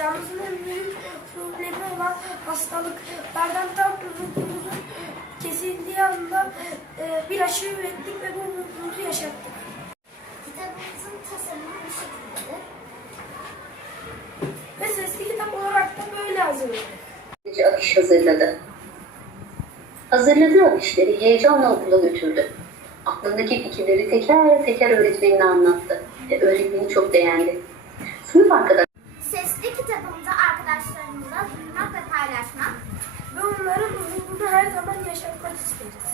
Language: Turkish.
çağımızın en büyük problemi olan hastalıklardan tam umudumuzun kesildiği anda e, bir aşı ürettik ve bu umudumuzu yaşattık. Kitabımızın tasarımı bu şekildedir. Ve sesli kitap olarak da böyle hazırladık. Afiş hazırladı. Hazırladığı afişleri heyecanla okula götürdü. Aklındaki fikirleri teker teker öğretmenine anlattı. Ve öğretmeni çok beğendi. Sınıf arkadaş Sesli kitabımızı onların umudunu her zaman yaşatmak isteriz.